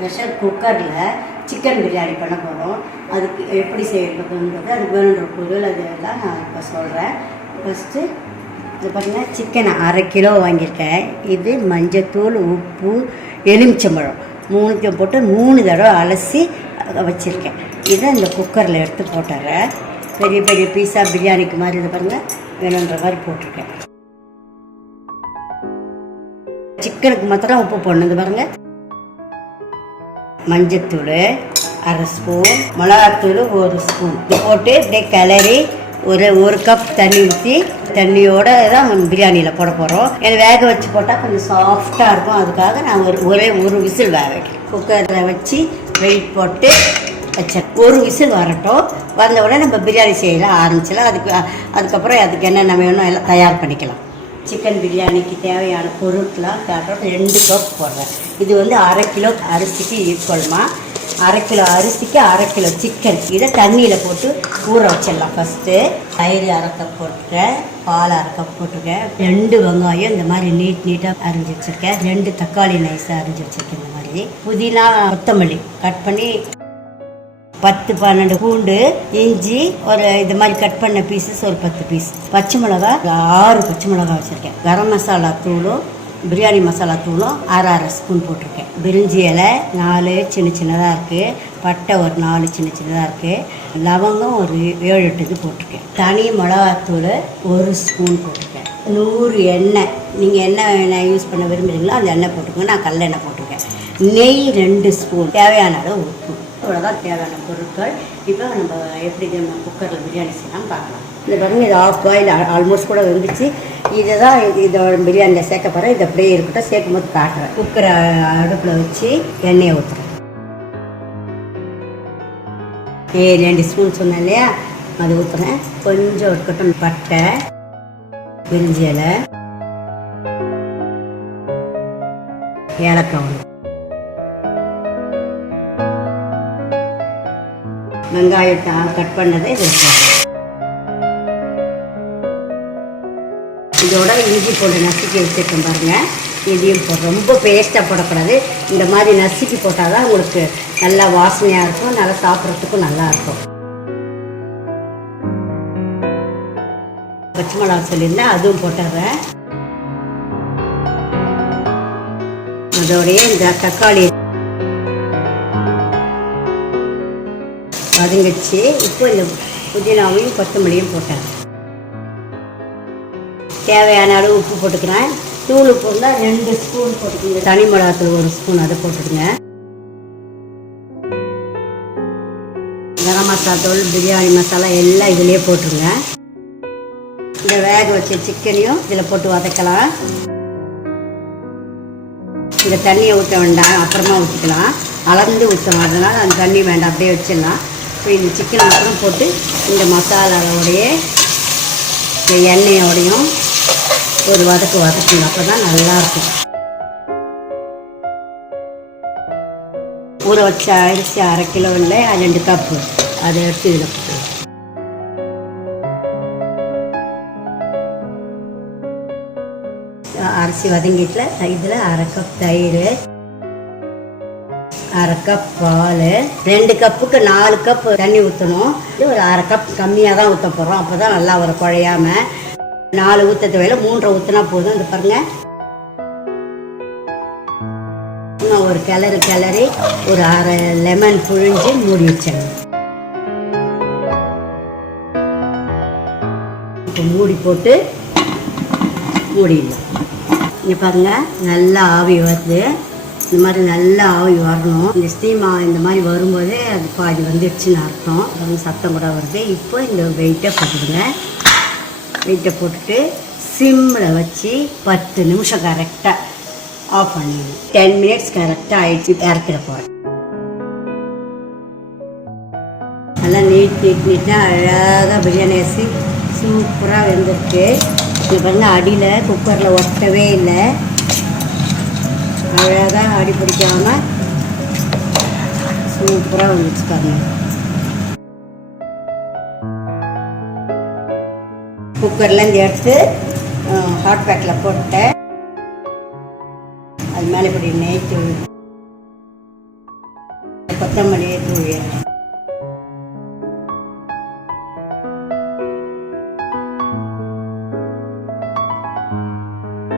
Pressure குக்கரில் chicken biryani பண்ண போகிறோம். அதுக்கு எப்படி செய்யறதுன்றது அதுக்கு வேணுன்ற பொருள் அதெல்லாம் நான் இப்போ சொல்கிறேன். ஃபஸ்ட்டு இது பார்த்தீங்கன்னா சிக்கனை 1/2 கிலோ வாங்கியிருக்கேன். இது மஞ்சத்தூள், உப்பு, எலுமிச்சம்பழம் 3 போட்டு 3 தடவை அலசி வச்சுருக்கேன். இதை இந்த குக்கரில் எடுத்து போட்டுறேன். பெரிய பெரிய பீஸா பிரியாணிக்கு மாதிரி இது பாருங்கள், வேணுன்ற மாதிரி போட்டிருக்கேன். சிக்கனுக்கு மாத்திரம் உப்பு போடணும். இது பாருங்கள், மஞ்சத்தூள் 1/2 ஸ்பூன், மிளகாத்தூள் 1 ஸ்பூன் இது போட்டு இப்படியே கிளறி ஒரு கப் தண்ணி ஊற்றி தண்ணியோடு தான் பிரியாணியில் போட போகிறோம். எனக்கு வேக வச்சு போட்டால் கொஞ்சம் சாஃப்டாக இருக்கும். அதுக்காக நான் ஒரே ஒரு விசில் வேக வைக்கிறேன். குக்கரில் வச்சு வெயிட் போட்டு வச்சேன். ஒரு விசில் வரட்டும். வந்த உடனே நம்ம பிரியாணி செய்யலாம் ஆரம்பிச்சிடலாம். அதுக்கப்புறம் அதுக்கு என்னென்ன வேணும் எல்லாம் தயார் பண்ணிக்கலாம். சிக்கன் பிரியாணிக்கு தேவையான பொருட்களாக காட்டுறோம். 2 கப் போடுறேன். இது வந்து 1/2 கிலோ அரிசிக்கு ஈக்குவல்மா. 1/2 கிலோ அரிசிக்கு 1/2 கிலோ சிக்கன். இதை தண்ணியில் போட்டு ஊற வச்சிடலாம். ஃபஸ்ட்டு தயிர் 1/2 கப் போட்டுருக்கேன், பால் 1/2 கப் போட்டுருக்கேன், 2 வெங்காயம் இந்த மாதிரி நீட்டாக அரிஞ்சு வச்சுருக்கேன், 2 தக்காளி நைஸாக அரிஞ்சு வச்சுருக்கேன். இந்த மாதிரி புதினா, கொத்தமல்லி கட் பண்ணி 10-12 பூண்டு, இஞ்சி ஒரு இது மாதிரி கட் பண்ண பீசஸ் ஒரு 10 பீஸ், பச்சை மிளகா 6 பச்சை மிளகா வச்சுருக்கேன், கரம் மசாலா தூளும் பிரியாணி மசாலா தூளும் 1/2 ஸ்பூன் போட்டிருக்கேன், பிரிஞ்சி இலை 4 சின்னதாக இருக்குது, பட்டை ஒரு 4 சின்னதாக இருக்குது, லவங்கம் ஒரு 7-8 இது போட்டிருக்கேன், தனி மிளகாத்தூள் 1 ஸ்பூன் போட்டிருக்கேன், 100 எண்ணெய். நீங்கள் எண்ணெய் யூஸ் பண்ண விரும்புகிறீங்களோ அந்த எண்ணெய் போட்டுக்கோங்க. நான் கடலெண்ணெய் போட்டிருக்கேன். நெய் 2 ஸ்பூன், தேவையான அளவு உப்பு. இவ்வளோதான் தேவையான பொருட்கள். இப்போ நம்ம எப்படி நம்ம குக்கரில் பிரியாணி செய்யலாம் பார்க்கலாம். இந்த பாருங்கள், இது ஆஃப் பாயில் ஆல்மோஸ்ட் கூட வந்துச்சு. இதை தான் இதோட பிரியாணியில் சேர்க்க போகிறேன். இது அப்படியே இருக்கட்டும், சேர்க்கும் போது காட்டுறேன். குக்கரை அடுப்பில் வச்சு எண்ணெயை ஊற்றுறேன். 2 ஸ்பூன் சொன்னேன் இல்லையா, அது ஊற்றுறேன். கொஞ்சம் இருக்கட்டும். பட்டை, பிரிஞ்சி இலை, ஏலக்காய், வெங்காயத்தை கட் பண்ணதை இதில் போடுறேன். இதோட இஞ்சி போட்டு நசுக்கி வச்சுருக்கேன் பாருங்கள், இதையும் போடுறோம். ரொம்ப பேஸ்ட்டாக போடக்கூடாது. இந்த மாதிரி நசுக்கி போட்டால் தான் உங்களுக்கு நல்லா வாசனையாக இருக்கும், நல்லா சாப்பிட்றதுக்கும் நல்லாயிருக்கும். பச்சை மிளகா சொல்லியிருந்தேன், அதுவும் போட்டுடுறேன். அதோடைய இந்த தக்காளி வதங்கிச்சு. இப்போ இந்த புதினாவையும் கொத்தமல்லியும் போட்டேன். தேவையான அளவு உப்பு போட்டுக்கிறேன். தூள் உப்பு இருந்தால் 2 ஸ்பூன் போட்டுக்கோங்க. தனி மிளகாத்தூள் 1 ஸ்பூன் அதை போட்டுடுங்க. கரம் மசாலா தூள், பிரியாணி மசாலா எல்லாம் இதிலே போட்டுருங்க. இந்த வேக வச்ச சிக்கனையும் இதில் போட்டு வதக்கலாம். இந்த தண்ணியை ஊற்ற வேண்டாம், அப்புறமா ஊற்றிக்கலாம். அளந்து ஊற்றணும், அதனால் அந்த தண்ணி வேண்டாம், அப்படியே வச்சிடலாம். இப்போ இந்த சிக்கன் மட்டும் போட்டு இந்த மசாலாவோடைய இந்த எண்ணெயோடையும் ஒரு வதக்குங்க. அப்போ தான் நல்லாயிருக்கும். ஊற வச்ச அரிசி 1/2 கிலோ இல்லை, 2 கப்பு அதை எடுத்து இதில் போட்டு அரிசி வதங்கிட்டுல இதில் 1/2 கப் தயிர், 1/2 கப் பால், 2 கப்புக்கு 4 கப் தண்ணி ஊற்றணும். இது ஒரு 1/2 கப் கம்மியாக தான் ஊற்ற போகிறோம். அப்போ தான் நல்லா வரும், குழையாமல். 4 ஊற்ற தேவையில்ல, 3 ஊற்றினா போதும். இது பாருங்கள், இன்னும் ஒரு கிளறி ஒரு 1/2 லெமன் புழிஞ்சு மூடி வச்சிடணும். இப்போ மூடி போட்டு மூடிடலாம். இங்கே பாருங்கள், நல்லா ஆவி வருது. இந்த மாதிரி நல்லா ஆவி வரணும். இந்த ஸ்டீம் இந்த மாதிரி வரும்போதே அது பாதி வந்துடுச்சுன்னு அர்த்தம். அது சத்தம் கூட வருது. இப்போ இந்த வெயிட்டை போட்டுடுங்க. வெயிட்டை போட்டுட்டு சிம்மில் வச்சு 10 நிமிஷம் கரெக்டாக ஆஃப் பண்ணிடுங்க. 10 மினிட்ஸ் கரெக்டாக ஆகிடுச்சு. இறக்கிட போகிறேன். நல்லா நீட்டாக அழகாக பிரியாணி அரிசி சூப்பராக வெந்திருக்கு. இது பாருங்கள், அடியில் குக்கரில் ஒட்டவே இல்லை. அழகாக அடி பிடிக்காமல் சூப்பராக வந்துச்சு பாருங்கள். குக்கர்லேருந்து எடுத்து ஹாட் பேக்கில் போட்டேன். அது மேலே இப்படி நெய் கொத்தமல்லி தூவி